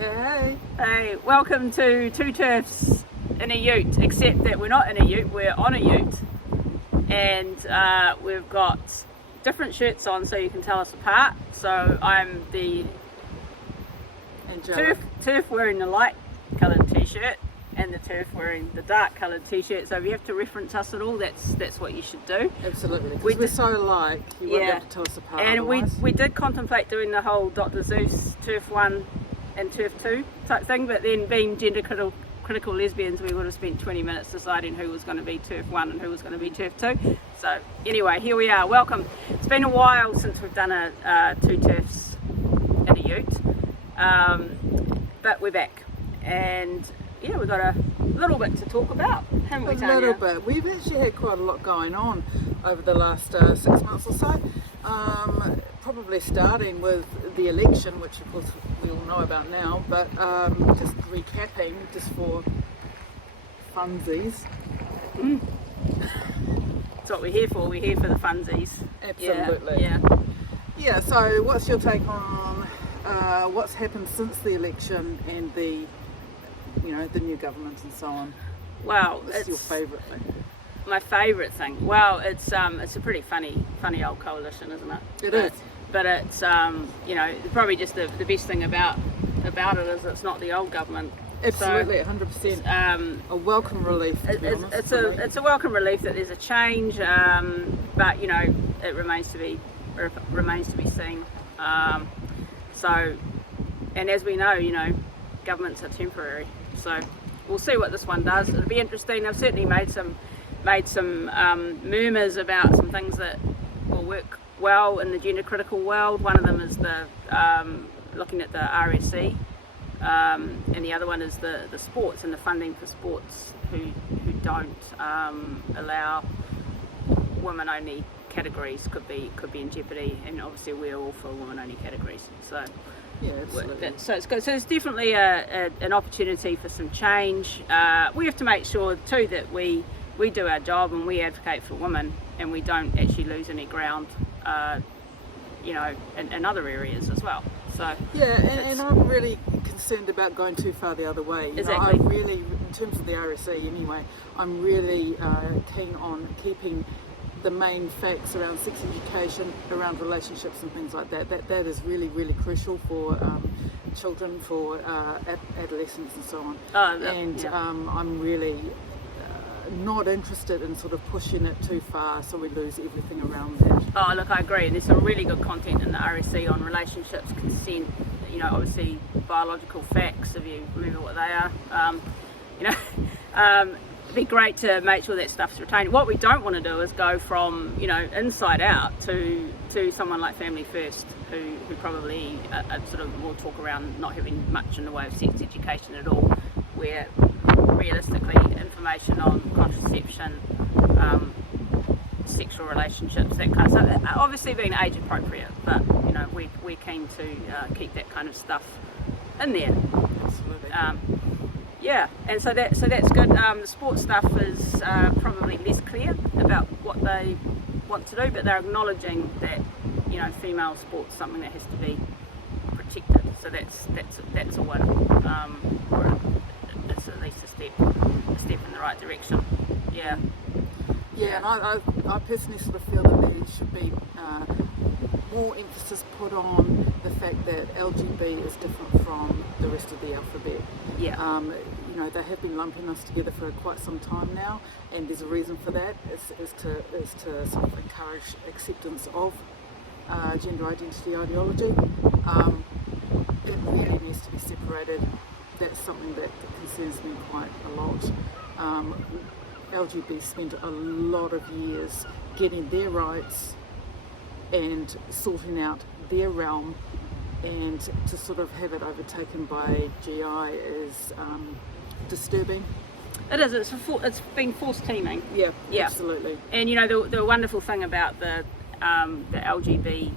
Hey. Hey, welcome to Two TERFs in a ute, except that we're not in a ute, we're on a ute. And we've got different shirts on so you can tell us apart. So I'm the TERF wearing the light coloured t-shirt and the TERF wearing the dark coloured t-shirt. So if you have to reference us at all, that's what you should do. Absolutely, because we're so alike, you won't be able to tell us apart. And otherwise. we did contemplate doing the whole Dr. Zeus TERF 1 and TERF 2 type thing, but then being gender critical lesbians, we would have spent 20 minutes deciding who was going to be TERF 1 and who was going to be TERF 2. So anyway, here we are, welcome. It's been a while since we've done two TERFs in a ute, but we're back. And yeah, we've got a little bit to talk about, haven't we, Tanya? A little bit. We've actually had quite a lot going on over the last 6 months or so. Probably starting with the election, which of course we all know about now, but just recapping, just for funsies. That's what we're here for. We're here for the funsies. Absolutely. Yeah. So what's your take on what's happened since the election and the new government and so on? Well, what's your favourite thing? My favourite thing? Well, it's a pretty funny old coalition, isn't it? It is. But it's probably just the best thing about it is it's not the old government. Absolutely, 100%. A welcome relief. To be honest, it's a welcome relief that there's a change, but it remains to be seen. So, and as we know, governments are temporary. So we'll see what this one does. It'll be interesting. I've certainly made some murmurs about some things that will work well in the gender critical world. One of them is the looking at the RSE, and the other one is the sports and the funding for sports who don't allow women only categories could be in jeopardy, and obviously we're all for women only categories. So yeah, absolutely. So it's good. So it's definitely an opportunity for some change. We have to make sure too that we do our job and we advocate for women, and we don't actually lose any ground, in other areas as well. So yeah, and I'm really concerned about going too far the other way. Exactly. I really, in terms of the RSE anyway, I'm really keen on keeping the main facts around sex education, around relationships and things like that. That is really, really crucial for children, for adolescents and so on. I'm really not interested in sort of pushing it too far so we lose everything around that. Oh, look, I agree. There's some really good content in the RSC on relationships, consent, obviously biological facts, if you remember what they are. It'd be great to make sure that stuff's retained. What we don't want to do is go from, inside out to someone like Family First, who probably sort of will talk around not having much in the way of sex education at all, where realistically information on contraception, sexual relationships, that kind of stuff, obviously being age appropriate, but we're keen to keep that kind of stuff in there. Absolutely. And so that's good. The sports stuff is probably less clear about what they want to do, but they're acknowledging that female sports something that has to be protected. So that's a win. Or it's at least a step in the right direction. Yeah. And I personally sort of feel that there should be more emphasis put on the fact that LGB is different from the rest of the alphabet. Yeah. They have been lumping us together for quite some time now, and there's a reason for that. Is to sort of encourage acceptance of gender identity ideology. It really needs to be separated. That's something that concerns me quite a lot. LGB spent a lot of years getting their rights and sorting out their realm, and to sort of have it overtaken by GI is disturbing. It is. It's been forced teaming. Yeah, absolutely. And the wonderful thing about the LGB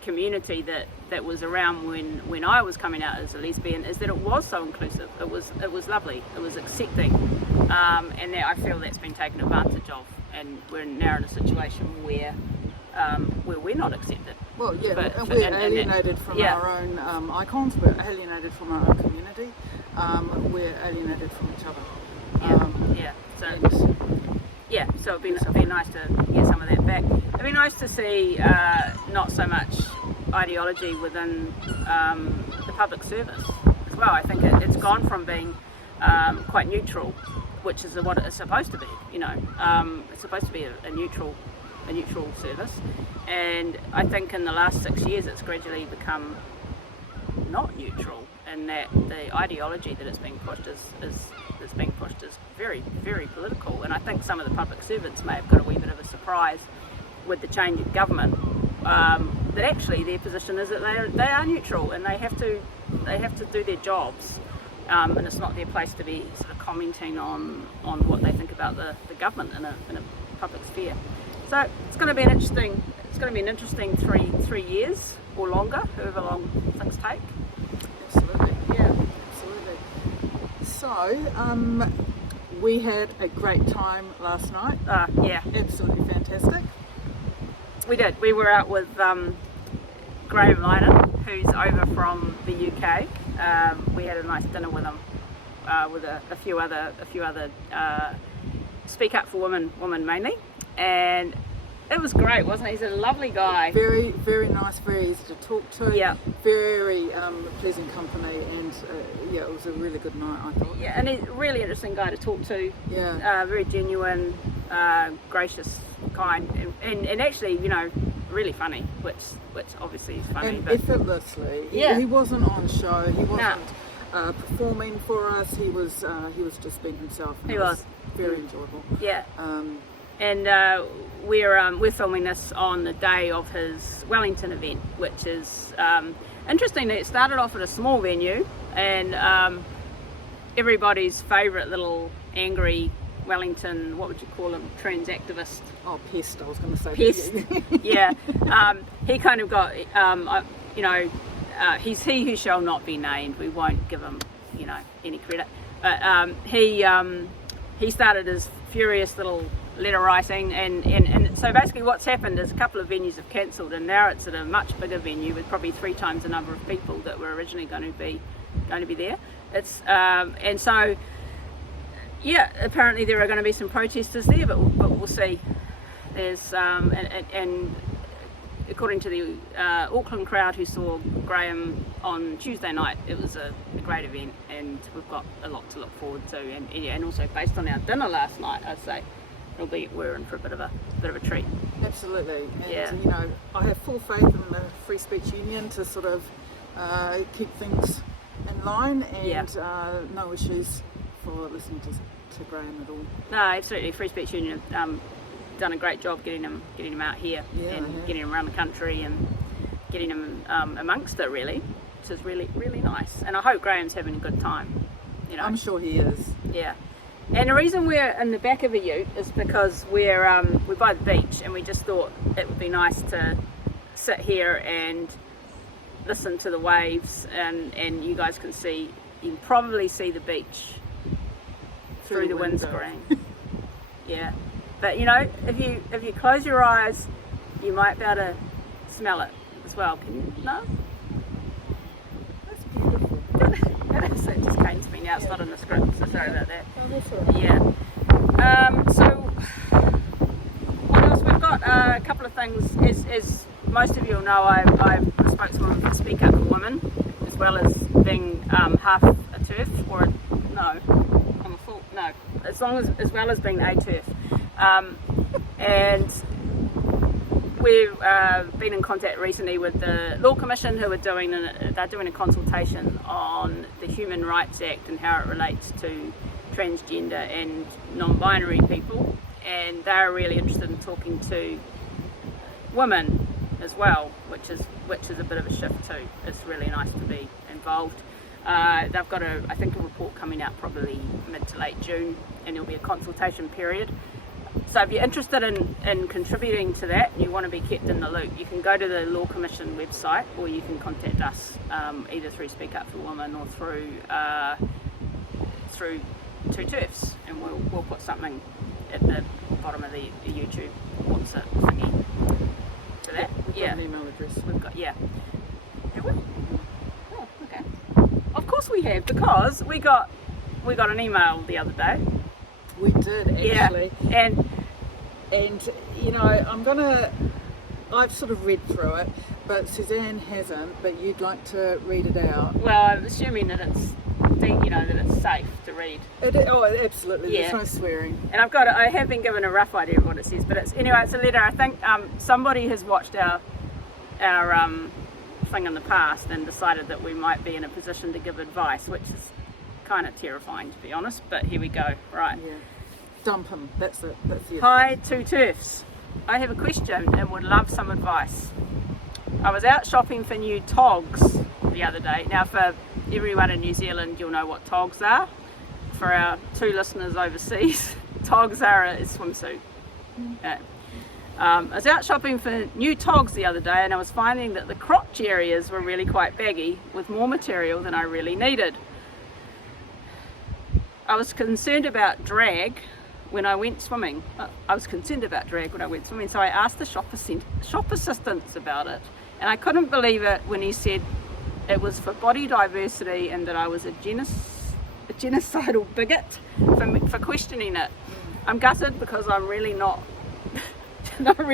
community that was around when I was coming out as a lesbian is that it was so inclusive. It was lovely. It was accepting, and I feel that's been taken advantage of, and we're now in a situation where we're not accepted. Well, yeah, But- we're and- alienated from yeah. our own icons, we're alienated from our own community, we're alienated from each other. Yeah. So And yeah, so it'd be nice to get some of that back. It'd be nice to see not so much ideology within the public service as well. I think it's gone from being quite neutral, which is what it's supposed to be. You know, it's supposed to be a neutral service, and I think in the last 6 years it's gradually become not neutral, and that the ideology that is being pushed is very, very political. And I think some of the public servants may have got a wee bit of a surprise with the change of government, that actually their position is that they are neutral and they have to do their jobs, and it's not their place to be sort of commenting on what they think about the government in a public sphere. So it's going to be an interesting 3 years or longer, however long things take. Absolutely, yeah, absolutely. So, we had a great time last night. Yeah, Absolutely fantastic. we did. We were out with Graham Linen, who's over from the UK. We had a nice dinner with him, with a few other Speak Up for Women mainly, and it was great, wasn't it? He's a lovely guy. Very, very nice, very easy to talk to. Yeah. Very pleasant company, and yeah, it was a really good night, I thought. Yeah, and he's a really interesting guy to talk to. Yeah. Very genuine, gracious, kind, and actually, you know, really funny, which obviously is funny. And but effortlessly. Yeah. He wasn't on show. He wasn't No. performing for us. He was just being himself. And He it was. very enjoyable. yeah. Um, And we're filming this on the day of his Wellington event, which is interesting. It started off at a small venue, and everybody's favourite little angry Wellington, what would you call him, trans activist. oh, pest! I was going to say. Pest. Yeah. He kind of got, he's he who shall not be named. We won't give him, any credit. But he started his furious little letter writing, and so basically what's happened is a couple of venues have cancelled, and now it's at a much bigger venue with probably 3 times the number of people that were originally going to be there. It's and so yeah, apparently there are going to be some protesters there, but we'll see. There's and according to the Auckland crowd who saw Graham on Tuesday night, it was a great event, and we've got a lot to look forward to, and also based on our dinner last night, I'd say we're in for a bit of a treat. Absolutely. And Yeah. I have full faith in the Free Speech Union to sort of keep things in line, and no issues for listening to Graham at all. No, absolutely. Free Speech Union done a great job getting them out here, and getting them around the country and getting them amongst it, really, which is really, really nice. And I hope Graham's having a good time. I'm sure he is. Yeah. And the reason we're in the back of a ute is because we're by the beach, and we just thought it would be nice to sit here and listen to the waves, and you guys can probably see the beach through the windscreen. Yeah. But if you close your eyes, you might be able to smell it as well. Can you? No? That's beautiful. It just came to me now. It's not in the script, so sorry about that. Oh, that's all right. Yeah. So what else? We've got a couple of things. As most of you will know, I'm a spokeswoman for Speak Up for Women, as well as being half a TERF, or no, I'm a full no. As well as being a TERF, and we've been in contact recently with the Law Commission, who are doing a consultation on the Human Rights Act and how it relates to transgender and non-binary people, and they're really interested in talking to women as well, which is a bit of a shift too. It's really nice to be involved. They've got a report coming out probably mid to late June, and there'll be a consultation period. So if you're interested in contributing to that and you want to be kept in the loop, you can go to the Law Commission website, or you can contact us either through Speak Up for Women or through Two TERFs, and we'll put something at the bottom of the YouTube what's it thingy. for that. We've Yeah. got an email address. We've got, yeah. Have we? Oh, okay. Of course we have, because we got an email the other day. We did actually. Yeah. And I've sort of read through it, but Suzanne hasn't, but you'd like to read it out. Well, I'm assuming that it's safe to read. Absolutely. Yeah. There's no swearing. And I have been given a rough idea of what it says, but it's a letter. I think somebody has watched our thing in the past and decided that we might be in a position to give advice, which is kind of terrifying, to be honest, but here we go. Right. Yeah. Dump him. That's it. Hi, two TERFs. I have a question and would love some advice. I was out shopping for new togs the other day. Now, for everyone in New Zealand, you'll know what togs are. For our 2 listeners overseas, togs are a swimsuit. Yeah. I was out shopping for new togs the other day, and I was finding that the crotch areas were really quite baggy, with more material than I really needed. I was concerned about drag when I went swimming. So I asked the shop assistants about it, and I couldn't believe it when he said it was for body diversity and that I was a genocidal bigot for questioning it. I'm gutted, because I'm really not not that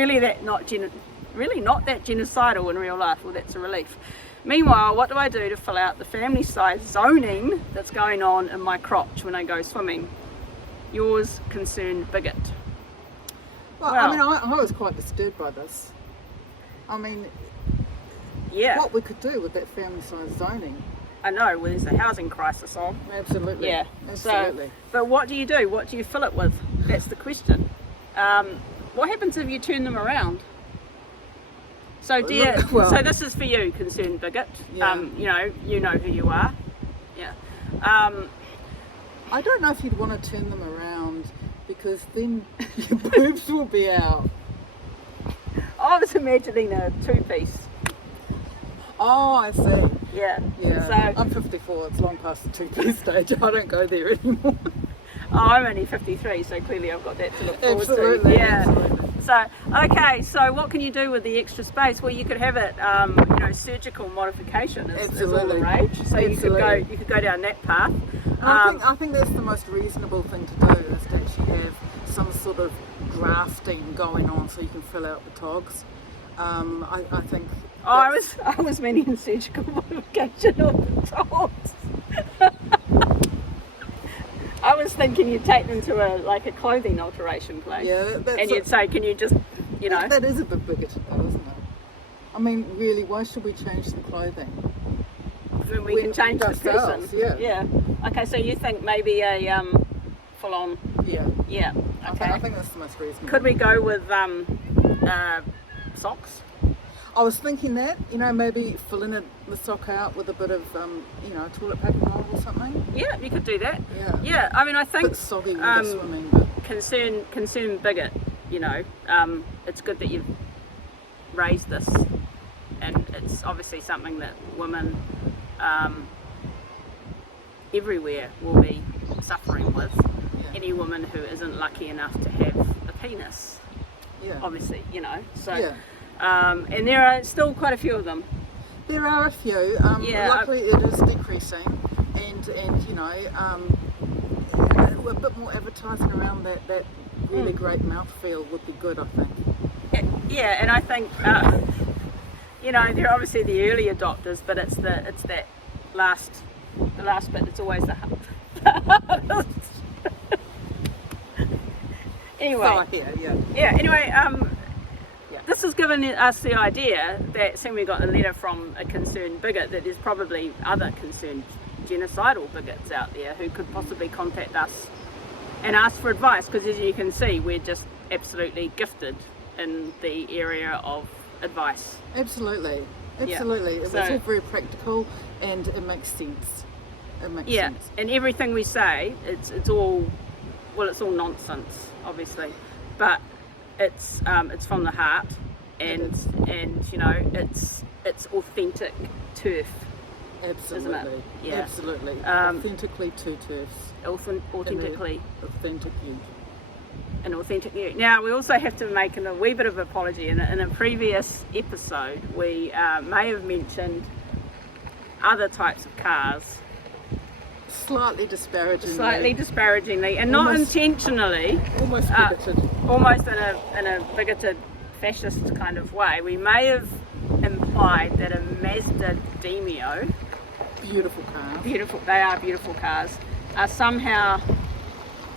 genocidal in real life. Well, that's a relief. Meanwhile, what do I do to fill out the family size zoning that's going on in my crotch when I go swimming? Yours, concerned bigot. Well, I mean, I was quite disturbed by this. I mean, yeah, what we could do with that family size zoning. I know, well, there's a housing crisis on. Absolutely. Yeah, absolutely. So, but what do you do? What do you fill it with? That's the question. What happens if you turn them around? So, dear, so this is for you, concerned bigot. Yeah. You know who you are. Yeah. I don't know if you'd want to turn them around, because then your boobs will be out. I was imagining a 2-piece. Oh, I see. Yeah. Yeah. So I'm 54. It's long past the 2-piece stage. I don't go there anymore. I'm only 53, so clearly I've got that to look forward Absolutely. to. Yeah. Absolutely. So, okay, so what can you do with the extra space? Well, you could have it, surgical modification is all the rage. So you could go down that path. I think that's the most reasonable thing to do, is to actually have some sort of grafting going on so you can fill out the togs. I think. I was meaning surgical modification of the togs. I was thinking you'd take them to a clothing alteration place. Yeah, and you'd say, can you just, That is a bit bigoted though, isn't it? I mean, really, why should we change the clothing? When we can change the person. Yeah. Okay, so you think maybe a full on. Yeah. Yeah. Okay. I think that's the most reasonable. Could we go with socks? I was thinking that, maybe filling the sock out with a bit of, toilet paper roll or something. Yeah, you could do that. Yeah. Yeah, I mean, I think. A bit soggy with the swimming. But... Concern bigot, it's good that you've raised this, and it's obviously something that women everywhere will be suffering with. Yeah. Any woman who isn't lucky enough to have a penis, obviously, so. Yeah. And there are still quite a few of them. There are a few. Luckily, it is decreasing, and a bit more advertising around that really great mouthfeel would be good, I think. Yeah, and I think they're obviously the early adopters, but it's that last bit that's always the hardest. Anyway. Anyway, this has given us the idea that, seeing we got a letter from a concerned bigot, that there's probably other concerned genocidal bigots out there who could possibly contact us and ask for advice, because as you can see, we're just absolutely gifted in the area of advice. Absolutely. Yeah. It's all very practical, and it makes sense. Sense. And everything we say, it's all nonsense, obviously, but it's from the heart, and it's authentic TERF. Absolutely. Isn't it? Yeah. Absolutely. Authentically two TERFs. Authentically. Authentic you. an authentic you. Now, we also have to make a wee bit of apology. In a previous episode, we may have mentioned other types of cars. Slightly disparagingly, and not intentionally. Almost bigoted. Almost in a bigoted, fascist kind of way. We may have implied that a Mazda Demio, Beautiful cars. they are beautiful cars, are somehow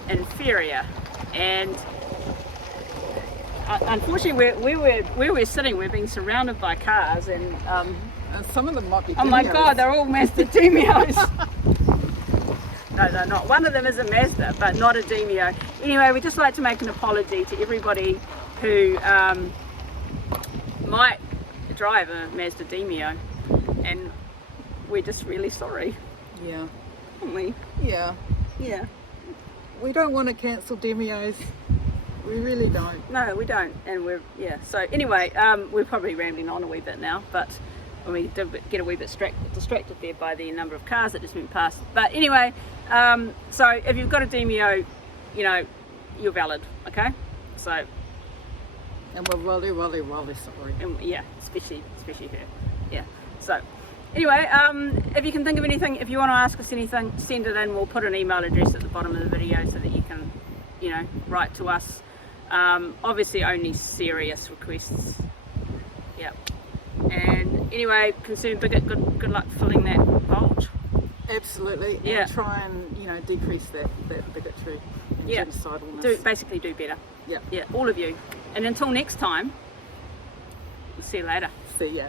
inferior. And unfortunately, where we're sitting, we're being surrounded by cars, and some of them might be oh my Demios. God, they're all Mazda Demios. No, they're not. One of them is a Mazda, but not a Demio. Anyway, we'd just like to make an apology to everybody who might drive a Mazda Demio, and we're just really sorry, Yeah. aren't we? Yeah. Yeah. We don't want to cancel Demios. We really don't. No, we don't, and So anyway, we're probably rambling on a wee bit now, but we did get a wee bit distracted there by the number of cars that just went past. But anyway, so if you've got a Demio, you're valid, okay? So, And we're really sorry. and yeah, especially her. Yeah. So anyway, if you can think of anything, if you want to ask us anything, send it in. We'll put an email address at the bottom of the video so that you can, write to us. Obviously only serious requests. Yeah. And anyway, Concerned Bigot, good luck filling that bulge. Absolutely. Yeah. And try and decrease that bigotry and Yeah. genocidalness. Basically do better. Yeah. Yeah, all of you. And until next time, we'll see you later. See ya.